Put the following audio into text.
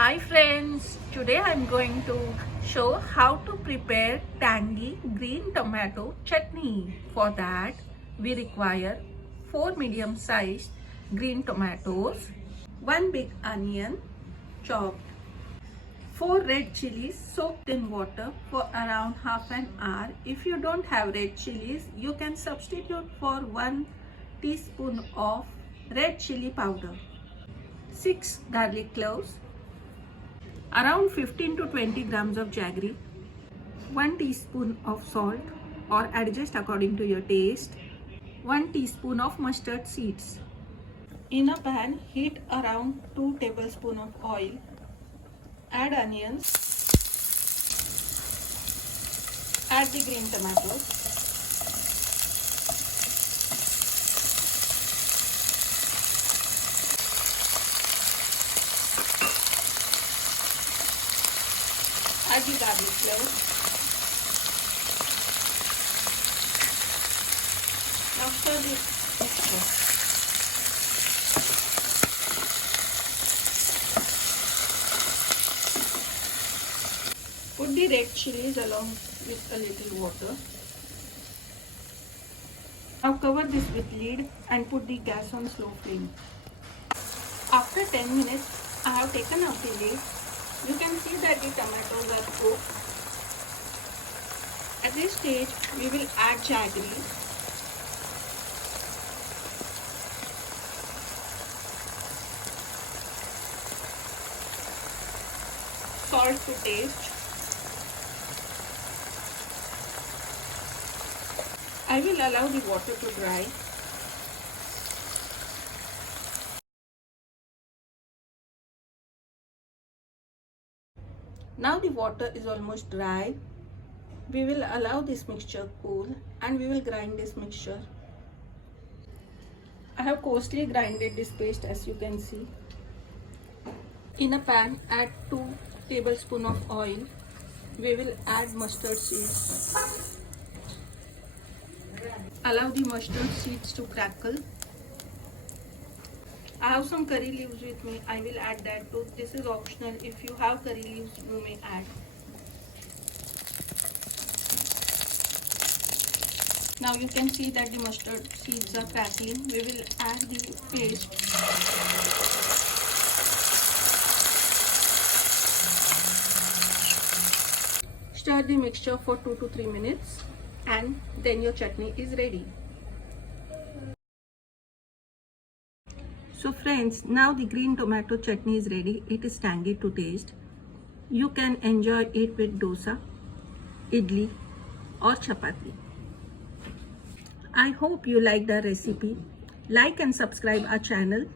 Hi friends, today I'm going to show how to prepare tangy green tomato chutney. For that we require 4 medium-sized green tomatoes, 1 big onion chopped, 4 red chilies soaked in water for around half an hour. If you don't have red chilies, you can substitute for 1 teaspoon of red chili powder, 6 garlic cloves, around 15 to 20 grams of jaggery, 1 teaspoon of salt or adjust according to your taste, 1 teaspoon of mustard seeds. In a pan, heat around 2 tablespoons of oil, add onions, add the green tomatoes, add the garlic cloves. Now stir this mixture. Put the red chilies along with a little water. Now cover this with lid and put the gas on slow flame. After 10 minutes, I have taken out the lid. You can see that the tomatoes are cooked. At this stage, we will add jaggery. Salt to taste. I will allow the water to dry. Now the water is almost dry. We will allow this mixture cool and we will grind this mixture. I have coarsely grinded this paste, as you can see. In a pan, add 2 tablespoons of oil. We will add mustard seeds. Allow the mustard seeds to crackle. I have some curry leaves with me. I will add that too. This is optional. If you have curry leaves, you may add. Now you can see that the mustard seeds are crackling. We will add the paste. Stir the mixture for 2 to 3 minutes and then your chutney is ready. So friends, now the green tomato chutney is ready. It is tangy to taste. You can enjoy it with dosa, idli or chapati. I hope you liked the recipe. Like and subscribe our channel.